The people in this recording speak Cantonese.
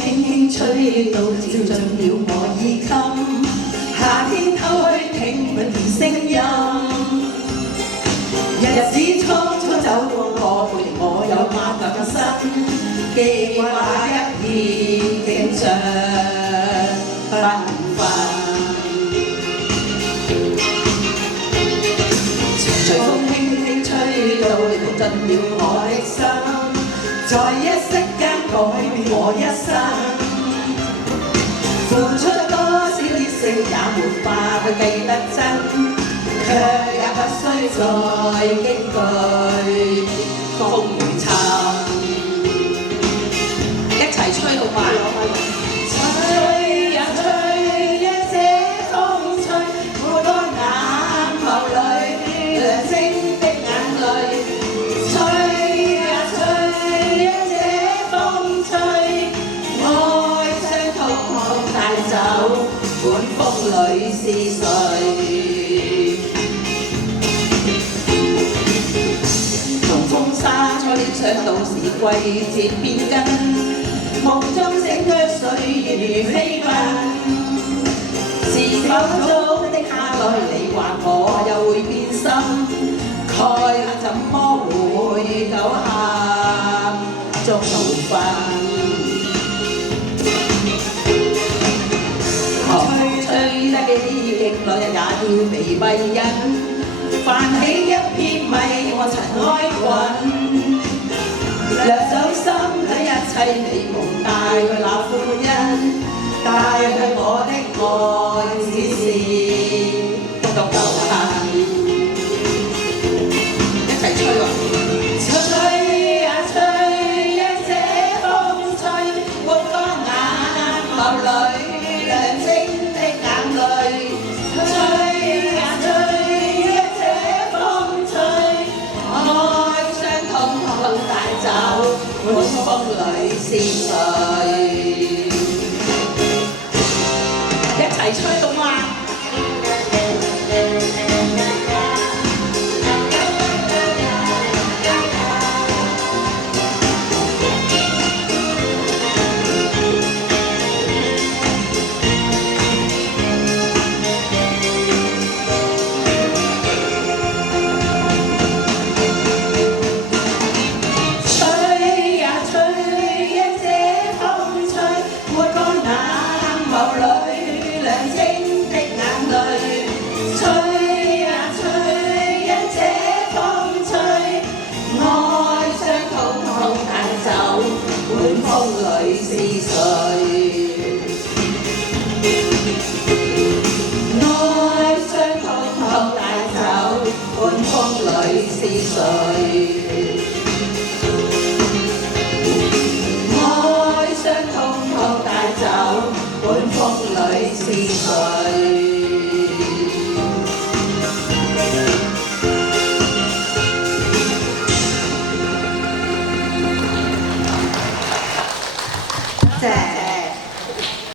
輕輕吹到照進了我耳襟，夏天偷去聽不見聲音，日子匆匆走過，陪我有漫漫嘅心，記掛一片景象繽紛。隨風輕輕吹到，讀進了我的心，在一息間改變我一生。付出多少熱誠也沒法去計得真，卻也不需再驚懼風雨侵。一齊吹好嘛！吹呀吹呀，這風吹，每個眼眸裏亮晶的眼淚。吹呀吹呀，這風吹，愛傷痛痛帶走，管風裏是誰？同風沙初戀想到時季節變更。夢中醒卻歲月如飛奔，是否早的下來你話我又會變心？蓋怎麼會久陷中路分？吹得幾勁來也要被閉忍，泛起一片迷我塵埃滾。掠走心裏一切美夢，帶去那歡欣，帶去我的愛只是獨留痕。一齊吹喎！吹呀吹呀，這風吹，抹乾眼眸裏亮晶的眼淚。吹呀吹呀，這風吹，愛傷痛痛帶走，管風裏是誰？一齊吹到嘛！風裏是誰？